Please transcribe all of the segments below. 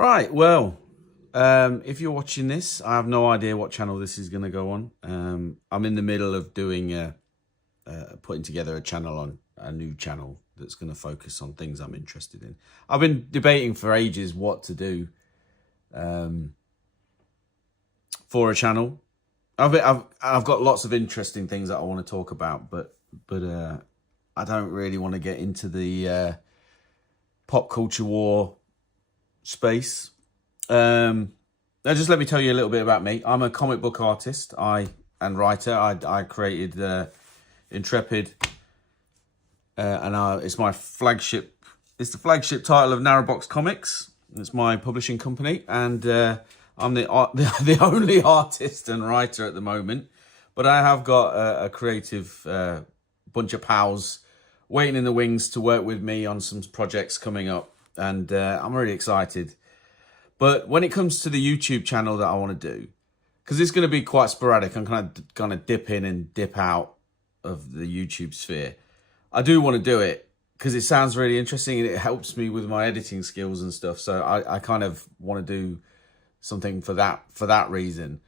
Right, well, if you're watching this, I have no idea what channel this is going to go on. I'm in the middle of doing, putting together a channel on a new channel that's going to focus on things I'm interested in. I've been debating for ages what to do for a channel. I've got lots of interesting things that I want to talk about, but I don't really want to get into the pop culture war space. Now just let me tell you a little bit about me. I'm a comic book artist and writer. I created Intrepid, and it's my flagship. It's the flagship title of Narrowbox Comics. It's my publishing company, and I'm the only artist and writer at the moment. But I have got a creative bunch of pals waiting in the wings to work with me on some projects coming up, and I'm really excited. But when it comes to the YouTube channel that I want to do, because it's going to be quite sporadic, I'm kind of dip in and dip out of the YouTube sphere. I do want to do it because it sounds really interesting and it helps me with my editing skills and stuff. So I kind of want to do something for that reason.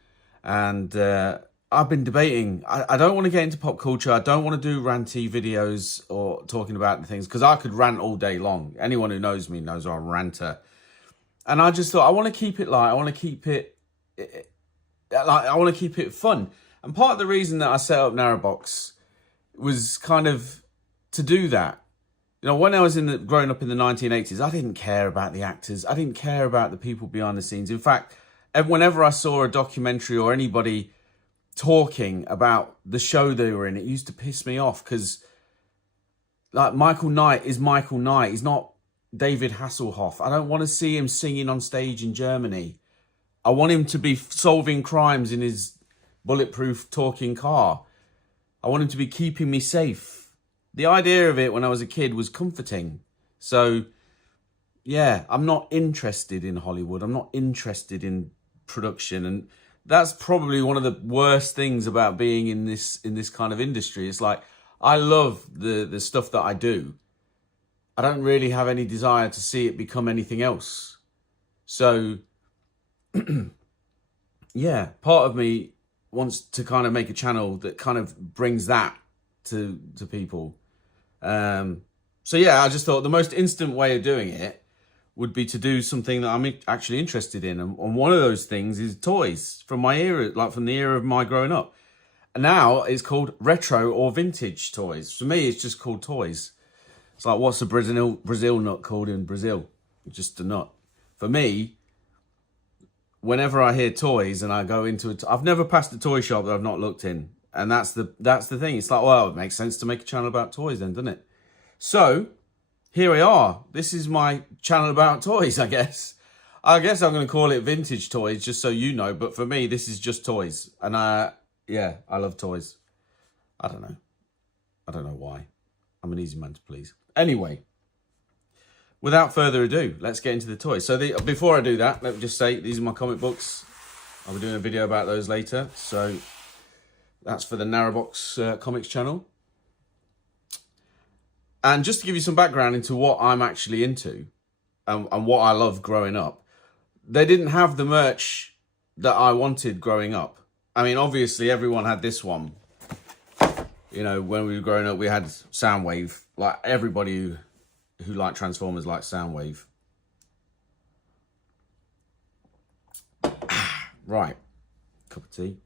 And I've been debating. I don't want to get into pop culture. I don't want to do ranty videos or talking about the things, because I could rant all day long. Anyone who knows me knows I'm a ranter. And I just thought I want to keep it light. I want to keep it I want to keep it fun. And part of the reason that I set up Narrowbox was kind of to do that. You know, when I was growing up in the 1980s, I didn't care about the actors. I didn't care about the people behind the scenes. In fact, whenever I saw a documentary or anybody talking about the show they were in, it used to piss me off, because like Michael Knight is Michael Knight. He's not David Hasselhoff. I don't want to see him singing on stage in Germany. I want him to be solving crimes in his bulletproof talking car. I want him to be keeping me safe. The idea of it when I was a kid was comforting. So, yeah, I'm not interested in Hollywood. I'm not interested in production. And that's probably one of the worst things about being in this kind of industry. It's like, I love the stuff that I do. I don't really have any desire to see it become anything else. So, yeah, part of me wants to kind of make a channel that kind of brings that to people. So yeah, I just thought the most instant way of doing it would be to do something that I'm actually interested in. And one of those things is toys from my era, like from the era of my growing up. And now it's called retro or vintage toys. For me, it's just called toys. It's like, what's a Brazil nut called in Brazil? Just a nut. For me, whenever I hear toys and I go into I've never passed a toy shop that I've not looked in. And that's the thing. It's like, well, it makes sense to make a channel about toys then, doesn't it? So, here we are. This is my channel about toys, I guess. I guess I'm going to call it vintage toys, just so you know. But for me, this is just toys. And yeah, I love toys. I don't know. I don't know why. I'm an easy man to please. Anyway, without further ado, let's get into the toys. So before I do that, let me just say, these are my comic books. I'll be doing a video about those later. So that's for the Narrowbox Comics channel. And just to give you some background into what I'm actually into and what I love growing up, they didn't have the merch that I wanted growing up. I mean, obviously, everyone had this one. You know, when we were growing up, we had Soundwave. Like, everybody who liked Transformers liked Soundwave. Right. Cup of tea.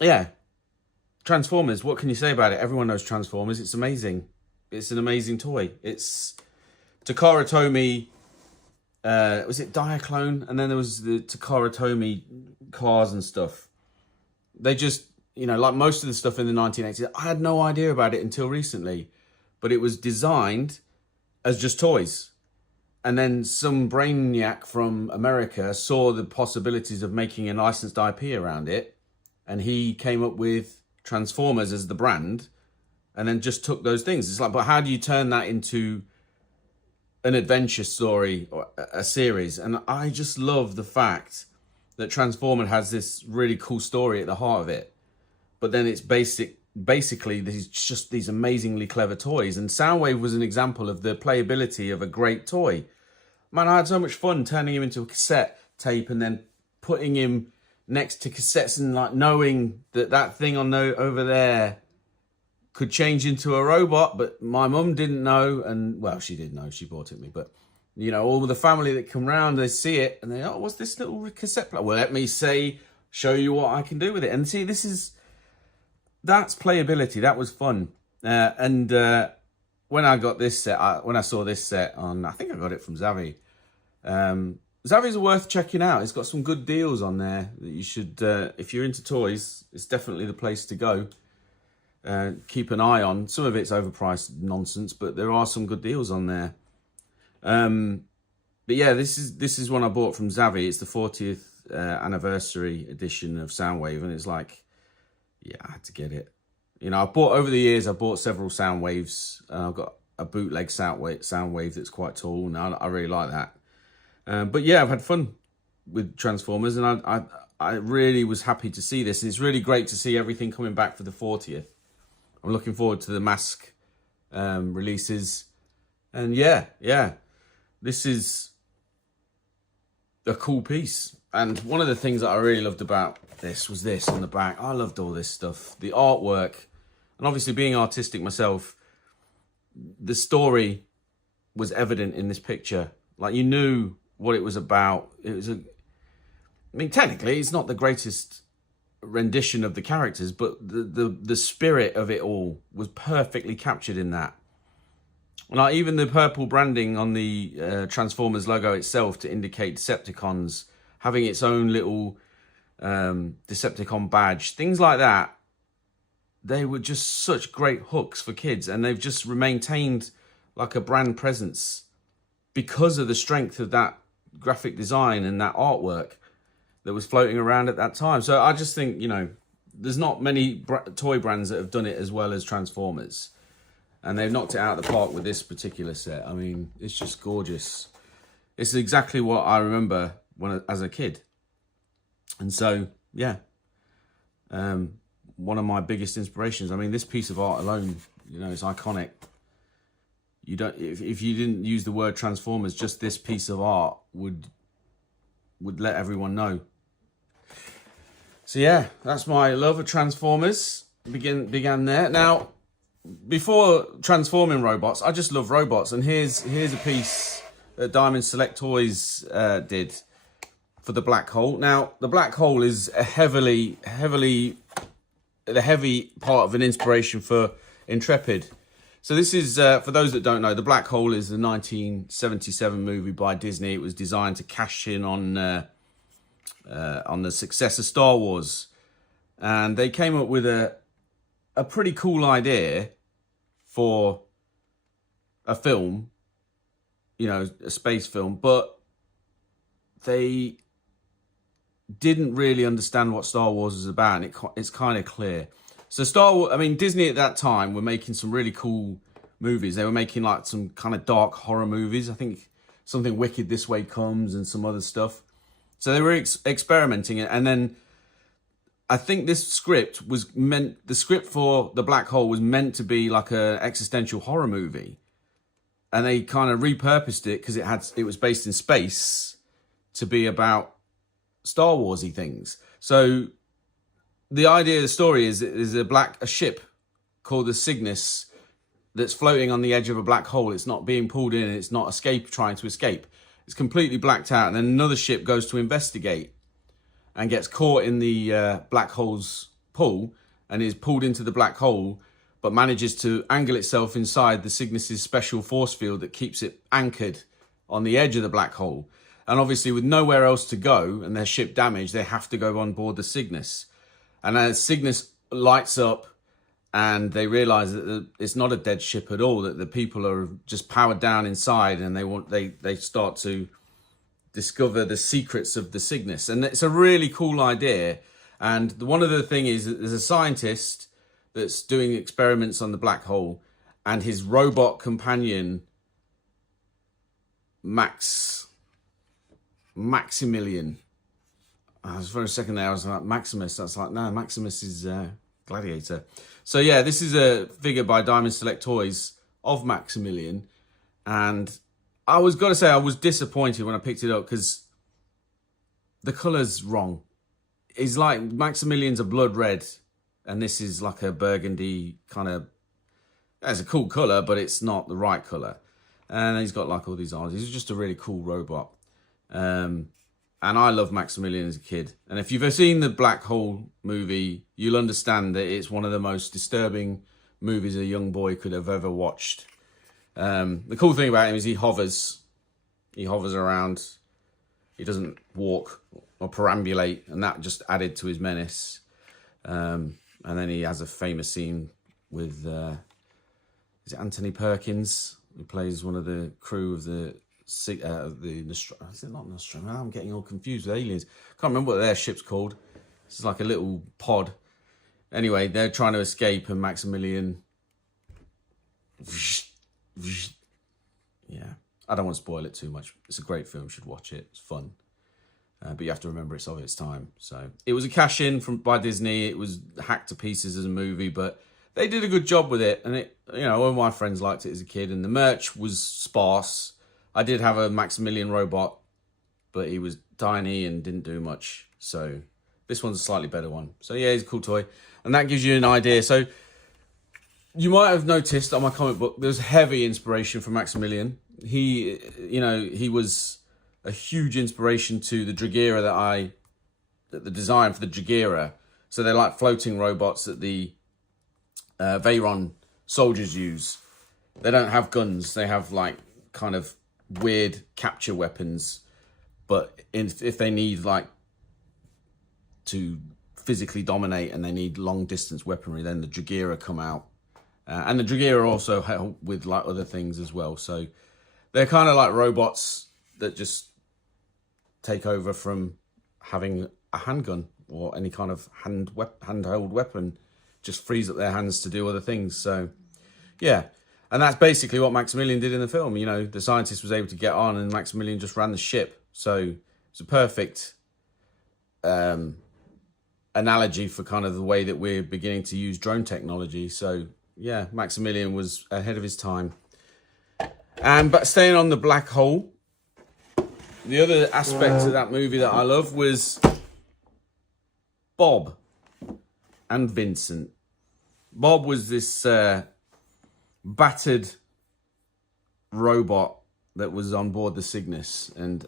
Yeah. Transformers, what can you say about it? Everyone knows Transformers. It's amazing. It's an amazing toy. It's Takara Tomy. Was it Diaclone? And then there was the Takara Tomy cars and stuff. They just, you know, like most of the stuff in the 1980s, I had no idea about it until recently. But it was designed as just toys. And then some brainiac from America saw the possibilities of making a licensed IP around it. And he came up with Transformers as the brand. And then just took those things. It's like, but how do you turn that into an adventure story or a series? And I just love the fact that Transformers has this really cool story at the heart of it. But then it's basically these amazingly clever toys. And Soundwave was an example of the playability of a great toy. man, I had so much fun turning him into a cassette tape and then putting him next to cassettes and like knowing that that thing on over there could change into a robot, but my mum didn't know, and well, she did know, she bought it me, but you know, all the family that come round, they see it and they, oh, what's this little cassette player? Well, let me show you what I can do with it. And see, that's playability. That was fun. When I got this set, when I saw this set on, I think I got it from Zavvi. Zavvi's worth checking out. It's got some good deals on there that you should, if you're into toys, it's definitely the place to go. Keep an eye on. Some of it's overpriced nonsense, but there are some good deals on there. But yeah, this is one I bought from Zavvi. It's the 40th anniversary edition of Soundwave, and it's like, yeah, I had to get it. You know, over the years, I've bought several Soundwaves. I've got a bootleg Soundwave that's quite tall, and I really like that. But yeah, I've had fun with Transformers, and I really was happy to see this. And it's really great to see everything coming back for the 40th. I'm looking forward to the mask releases. And yeah, this is a cool piece. And one of the things that I really loved about this was this on the back. I loved all this stuff. The artwork. And obviously being artistic myself, the story was evident in this picture. Like, you knew what it was about. I mean, technically, it's not the greatest rendition of the characters, but the spirit of it all was perfectly captured in that. Like, even the purple branding on the Transformers logo itself to indicate Decepticons, having its own little Decepticon badge, things like that, they were just such great hooks for kids, and they've just maintained like a brand presence because of the strength of that graphic design and that artwork that was floating around at that time. So I just think, you know, there's not many toy brands that have done it as well as Transformers. And they've knocked it out of the park with this particular set. I mean, it's just gorgeous. It's exactly what I remember as a kid. And so, yeah. One of my biggest inspirations. I mean, this piece of art alone, you know, is iconic. You don't, if you didn't use the word Transformers, just this piece of art would let everyone know. So yeah, that's my love of Transformers. Began there. Now, before transforming robots, I just love robots. And here's a piece that Diamond Select Toys did for the Black Hole. Now, the Black Hole is a heavy part of an inspiration for Intrepid. So this is, for those that don't know, the Black Hole is the 1977 movie by Disney. It was designed to cash in on the success of Star Wars. And they came up with a pretty cool idea for a film, you know, a space film, but they didn't really understand what Star Wars was about, and it's kind of clear. So Star Wars, I mean, Disney at that time were making some really cool movies. They were making like some kind of dark horror movies. I think something Wicked This Way Comes and some other stuff. So they were experimenting, and then I think this script the script for The Black Hole was meant to be like a existential horror movie. And they kind of repurposed it because it was based in space to be about Star Warsy things. So the idea of the story is a ship called the Cygnus that's floating on the edge of a black hole. It's not being pulled in, it's not trying to escape. It's completely blacked out, and then another ship goes to investigate and gets caught in the black hole's pull and is pulled into the black hole, but manages to angle itself inside the Cygnus's special force field that keeps it anchored on the edge of the black hole. And obviously with nowhere else to go and their ship damaged, they have to go on board the Cygnus. And as Cygnus lights up and they realize that it's not a dead ship at all, that the people are just powered down inside, and they start to discover the secrets of the Cygnus. And it's a really cool idea. And one of the thing is that there's a scientist that's doing experiments on the black hole, and his robot companion, Maximilian. For a second there, I was like, Maximus. That's like, no, Maximus is Gladiator. So yeah, this is a figure by Diamond Select Toys of Maximilian. And I was got to say, I was disappointed when I picked it up because the colour's wrong. It's like Maximilian's a blood red, and this is like a burgundy kind of. It's a cool colour, but it's not the right colour. And he's got like all these eyes. He's just a really cool robot. And I love Maximilian as a kid. And if you've ever seen the Black Hole movie, you'll understand that it's one of the most disturbing movies a young boy could have ever watched. The cool thing about him is he hovers. He hovers around. He doesn't walk or perambulate, and that just added to his menace. And then he has a famous scene with is it Anthony Perkins, who plays one of the crew of the is it not Nostromo? I'm getting all confused with aliens. Can't remember what their ship's called. It's like a little pod. Anyway, they're trying to escape, and Maximilian. Yeah, I don't want to spoil it too much. It's a great film. You should watch it. It's fun. But you have to remember it's of its time. So it was a cash in by Disney. It was hacked to pieces as a movie, but they did a good job with it. And it, all my friends liked it as a kid, and the merch was sparse. I did have a Maximilian robot, but he was tiny and didn't do much. So this one's a slightly better one. So yeah, it's a cool toy. And that gives you an idea. So you might have noticed on my comic book, there's heavy inspiration from Maximilian. He was a huge inspiration to the Dragira the design for the Dragira. So they're like floating robots that the Veyron soldiers use. They don't have guns. They have like kind of weird capture weapons. But if they need like to physically dominate and they need long distance weaponry, then the Dragira come out. And the Dragira also help with like other things as well. So they're kind of like robots that just take over from having a handgun or any kind of handheld weapon. Just frees up their hands to do other things. So yeah, and that's basically what Maximilian did in the film. The scientist was able to get on, and Maximilian just ran the ship. So it's a perfect analogy for kind of the way that we're beginning to use drone technology. So yeah, Maximilian was ahead of his time. But staying on the Black Hole, the other aspect of that movie that I love was Bob and Vincent. Bob was this battered robot that was on board the Cygnus, and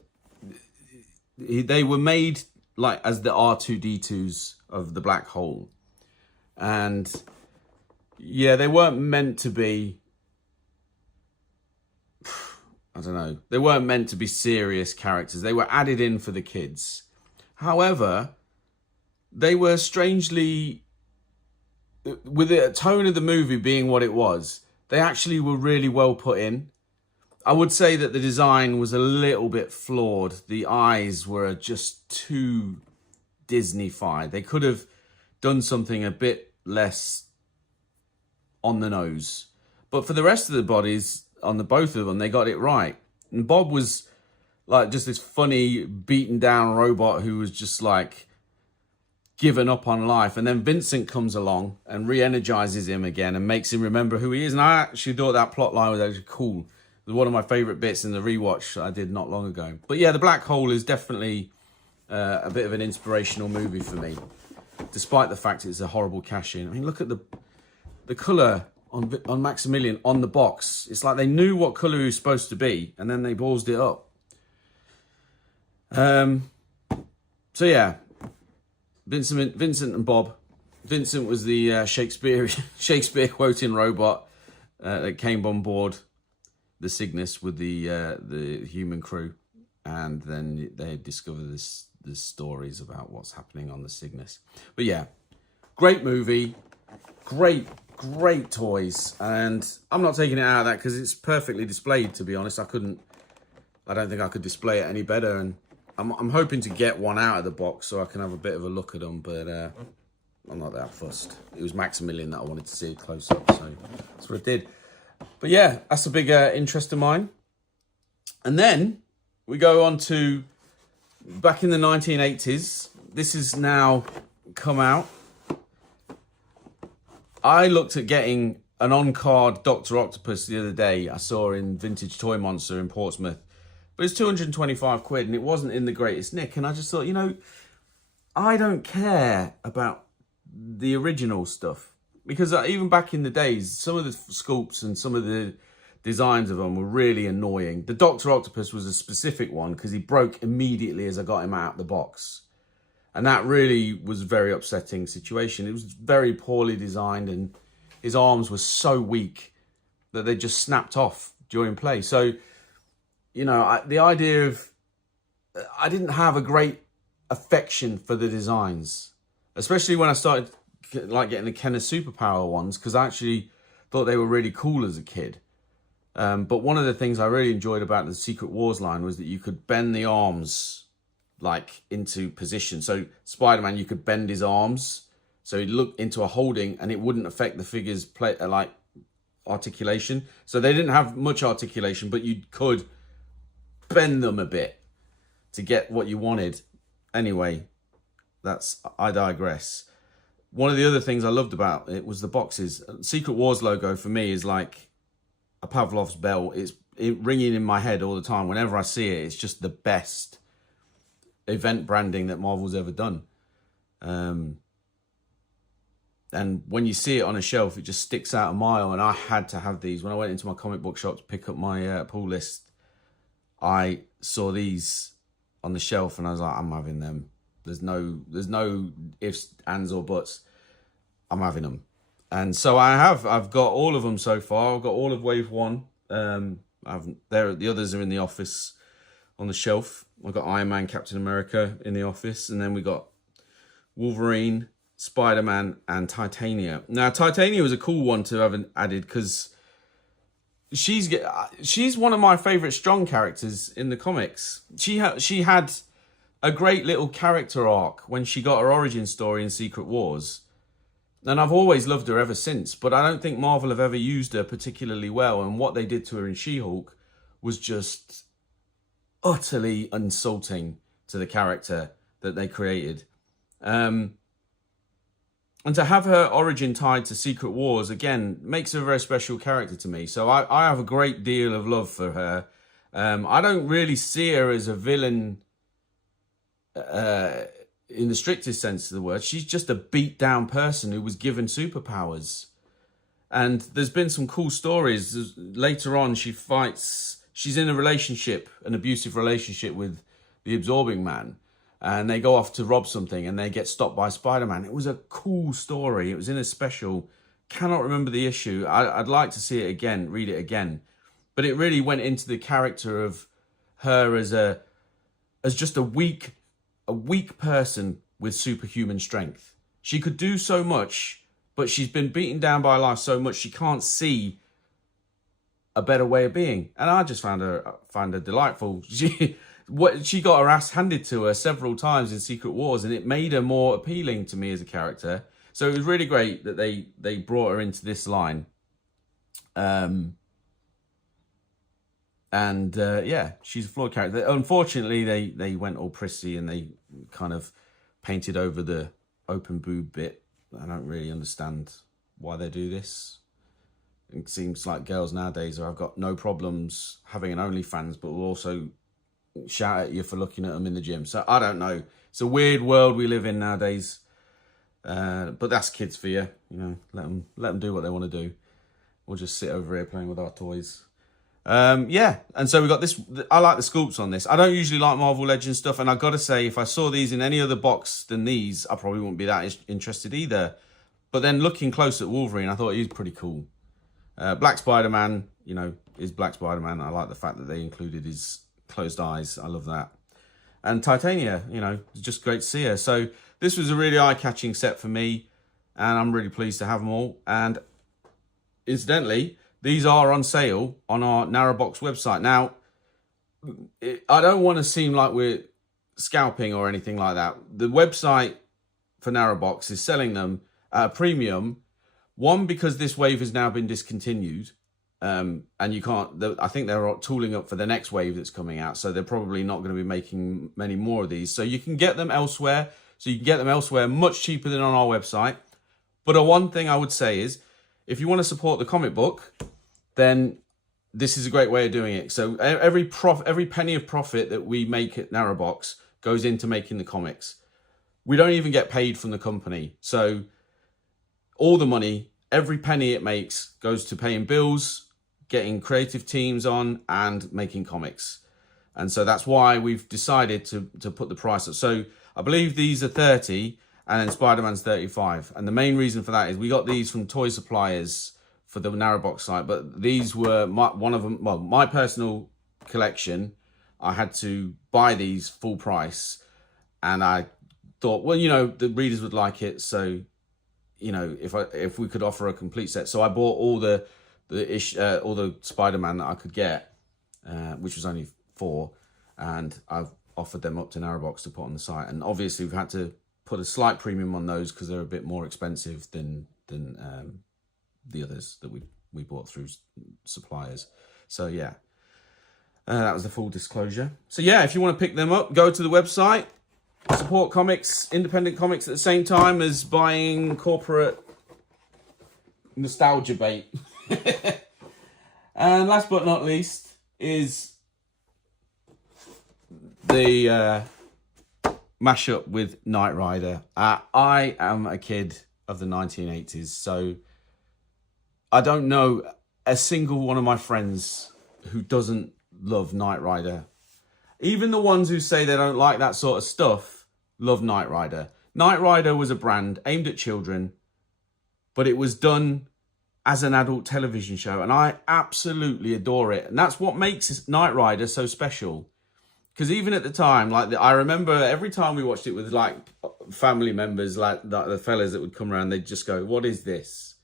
they were made like as the R2-D2s of the Black Hole. And yeah, they weren't meant to be, I don't know, they weren't meant to be serious characters. They were added in for the kids. However, they were strangely, with the tone of the movie being what it was, they actually were really well put in. I would say that the design was a little bit flawed. The eyes were just too Disney-fied. They could have done something a bit less on the nose. But for the rest of the bodies, on the both of them, they got it right. And Bob was like just this funny, beaten down robot who was just like given up on life. And then Vincent comes along and re-energizes him again and makes him remember who he is. And I actually thought that plot line was actually cool. It was one of my favorite bits in the rewatch I did not long ago. But yeah, The Black Hole is definitely a bit of an inspirational movie for me, despite the fact it's a horrible cash-in. I mean, look at the colour on Maximilian on the box. It's like they knew what colour he was supposed to be, and then they ballsed it up. So yeah, Vincent and Bob. Vincent was the Shakespeare quoting robot that came on board the Cygnus with the human crew, and then they discover the stories about what's happening on the Cygnus. But yeah, great movie, great toys, and I'm not taking it out of that because it's perfectly displayed. To be honest, I don't think I could display it any better, and I'm hoping to get one out of the box so I can have a bit of a look at them, but I'm not that fussed. It was Maximilian that I wanted to see close up, so that's what I did. But yeah, that's a big interest of mine. And then we go on to back in the 1980s. This has now come out. I looked at getting an on-card Dr. Octopus the other day I saw in Vintage Toy Monster in Portsmouth. But it's 225 quid and it wasn't in the greatest nick. And I just thought, you know, I don't care about the original stuff. Because even back in the days, some of the sculpts and some of the designs of them were really annoying. The Dr. Octopus was a specific one because he broke immediately as I got him out of the box. And that really was a very upsetting situation. It was very poorly designed and his arms were so weak that they just snapped off during play. So, you know, the idea of... I didn't have a great affection for the designs. Especially when I started like getting the Kenner Superpower ones, because I actually thought they were really cool as a kid. But one of the things I really enjoyed about the Secret Wars line was that you could bend the arms like into position. So Spider-Man, you could bend his arms so he'd look into a holding and it wouldn't affect the figure's play, like articulation. So they didn't have much articulation, but you could bend them a bit to get what you wanted. Anyway, I digress. One of the other things I loved about it was the boxes. Secret Wars logo for me is like a Pavlov's bell. It's ringing in my head all the time. Whenever I see it, it's just the best event branding that Marvel's ever done. And when you see it on a shelf, it just sticks out a mile. And I had to have these. When I went into my comic book shop to pick up my pull list, I saw these on the shelf and I was like, I'm having them. There's no ifs, ands or buts. I'm having them. And so I've got all of them so far. I've got all of Wave 1. The others are in the office on the shelf. I've got Iron Man, Captain America in the office. And then we got Wolverine, Spider-Man and Titania. Now, Titania was a cool one to have added because she's one of my favourite strong characters in the comics. She had a great little character arc when she got her origin story in Secret Wars. And I've always loved her ever since, but I don't think Marvel have ever used her particularly well. And what they did to her in She-Hulk was just utterly insulting to the character that they created. And to have her origin tied to Secret Wars, again, makes her a very special character to me. So I have a great deal of love for her. I don't really see her as a villain in the strictest sense of the word. She's just a beat-down person who was given superpowers. And there's been some cool stories. Later on, she's in a relationship, an abusive relationship with the Absorbing Man. And they go off to rob something and they get stopped by Spider-Man. It was a cool story. It was in a special. Cannot remember the issue. I'd like to see it again, read it again. But it really went into the character of her as just a weak person with superhuman strength. She could do so much, but she's been beaten down by life so much she can't see a better way of being. And I just found her delightful. She got her ass handed to her several times in Secret Wars, and it made her more appealing to me as a character. So it was really great that they brought her into this line. Yeah, she's a flawed character. Unfortunately, they went all prissy and they kind of painted over the open boob bit. I don't really understand why they do this. It seems like girls nowadays have got no problems having an OnlyFans, but will also shout at you for looking at them in the gym. So I don't know. It's a weird world we live in nowadays. But that's kids for you. You know, let them do what they want to do. We'll just sit over here playing with our toys. Yeah, and so we got this. I like the sculpts on this. I don't usually like Marvel Legends stuff, and I've got to say, if I saw these in any other box than these, I probably wouldn't be that interested either. But then looking close at Wolverine, I thought he was pretty cool. Black Spider-Man, you know, is Black Spider-Man. I like the fact that they included his closed eyes. I love that. And Titania, you know, it's just great to see her. So this was a really eye-catching set for me, and I'm really pleased to have them all. And incidentally, these are on sale on our Narrowbox website. Now, I don't want to seem like we're scalping or anything like that. The website for Narrowbox is selling them at a premium. One, because this wave has now been discontinued. And you can't, I think they're tooling up for the next wave that's coming out. So they're probably not going to be making many more of these. So you can get them elsewhere. So you can get them elsewhere much cheaper than on our website. But one thing I would say is, if you want to support the comic book, then this is a great way of doing it. So every penny of profit that we make at Narrowbox goes into making the comics. We don't even get paid from the company. So all the money, every penny it makes goes to paying bills, getting creative teams on, and making comics. And so that's why we've decided to put the price up. So I believe these are 30 and then Spider-Man's 35. And the main reason for that is we got these from toy suppliers for the Narrowbox site, but these were my personal collection. I had to buy these full price, and I thought, well, you know, the readers would like it, so, you know, if we could offer a complete set. So I bought all the Spider-Man that I could get, which was only 4, and I've offered them up to Narrowbox to put on the site. And obviously we've had to put a slight premium on those because they're a bit more expensive than the others that we bought through suppliers. So yeah, that was the full disclosure. So yeah, if you want to pick them up, go to the website, support comics, independent comics, at the same time as buying corporate nostalgia bait. And last but not least is the mashup with Knight Rider. I am a kid of the 1980s, so I don't know a single one of my friends who doesn't love Knight Rider. Even the ones who say they don't like that sort of stuff love Knight Rider. Knight Rider was a brand aimed at children, but it was done as an adult television show, and I absolutely adore it. And that's what makes Knight Rider so special. Because even at the time, like I remember every time we watched it with like family members, like the fellas that would come around, they'd just go, "What is this?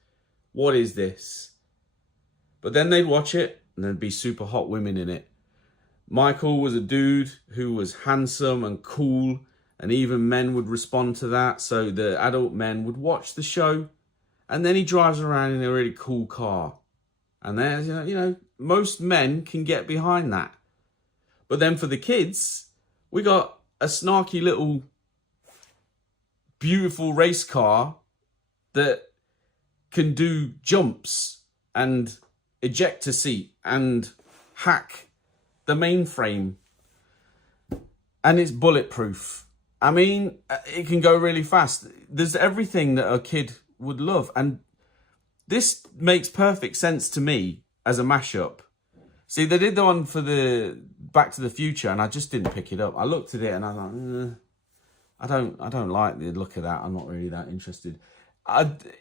What is this?" But then they'd watch it and there'd be super hot women in it. Michael was a dude who was handsome and cool, and even men would respond to that. So the adult men would watch the show, and then he drives around in a really cool car. And there's, you know, most men can get behind that. But then for the kids, we got a snarky little beautiful race car that can do jumps and eject a seat and hack the mainframe, and it's bulletproof. I mean, it can go really fast. There's everything that a kid would love, and this makes perfect sense to me as a mashup. See, they did the one for the Back to the Future, and I just didn't pick it up. I looked at it and I was like, I don't like the look of that. I'm not really that interested.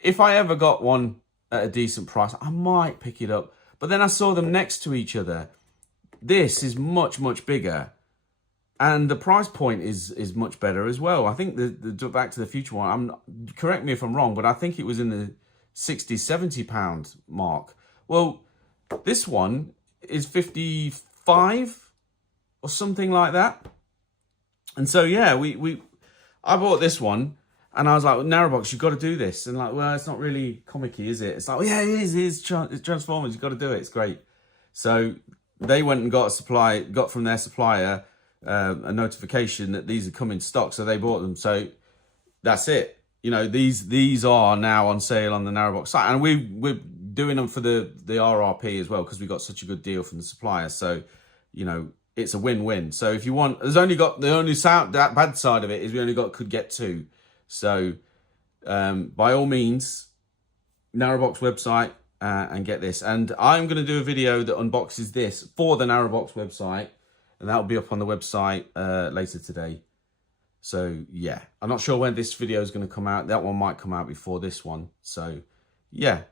If I ever got one at a decent price, I might pick it up. But then I saw them next to each other. This is much, much bigger. And the price point is much better as well. I think the Back to the Future one, correct me if I'm wrong, but I think it was in the £60, £70 mark. Well, this one is 55 or something like that. And so, yeah, I bought this one. And I was like, well, Narrowbox, you've got to do this. And like, well, it's not really comic-y, is it? It's like, well, yeah, it is. It's Transformers. You've got to do it. It's great. So they went and got from their supplier a notification that these had come in stock. So they bought them. So that's it. You know, these are now on sale on the Narrowbox site. And we're doing them for the RRP as well, because we got such a good deal from the supplier. So, you know, it's a win-win. So if you want, the only bad side of it is we could get 2. So, by all means, Narrowbox website and get this. And I'm going to do a video that unboxes this for the Narrowbox website, and that'll be up on the website later today. So, yeah, I'm not sure when this video is going to come out. That one might come out before this one. So, yeah,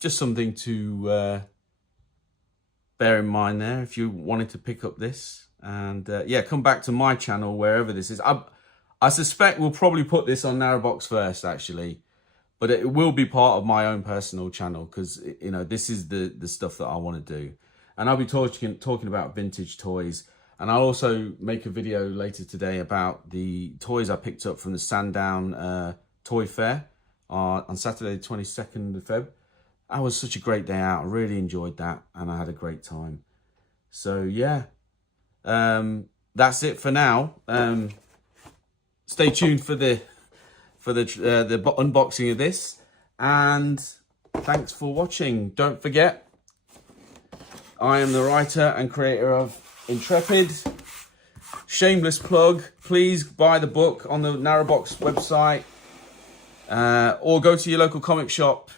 just something to bear in mind there if you wanted to pick up this. And, yeah, come back to my channel, wherever this is. I suspect we'll probably put this on Narrowbox first, actually, but it will be part of my own personal channel because, you know, this is the stuff that I want to do. And I'll be talking about vintage toys, and I'll also make a video later today about the toys I picked up from the Sandown Toy Fair on Saturday, the 22nd of Feb. That was such a great day out. I really enjoyed that, and I had a great time. So, yeah, that's it for now. Stay tuned for the unboxing of this, And thanks for watching. Don't forget, I am the writer and creator of Intrepid. Shameless plug, please buy the book on the Narrowbox website, or go to your local comic shop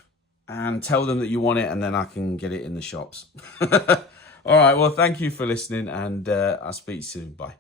and tell them that you want it, and then I can get it in the shops. All right, well, thank you for listening, and I'll speak soon. Bye.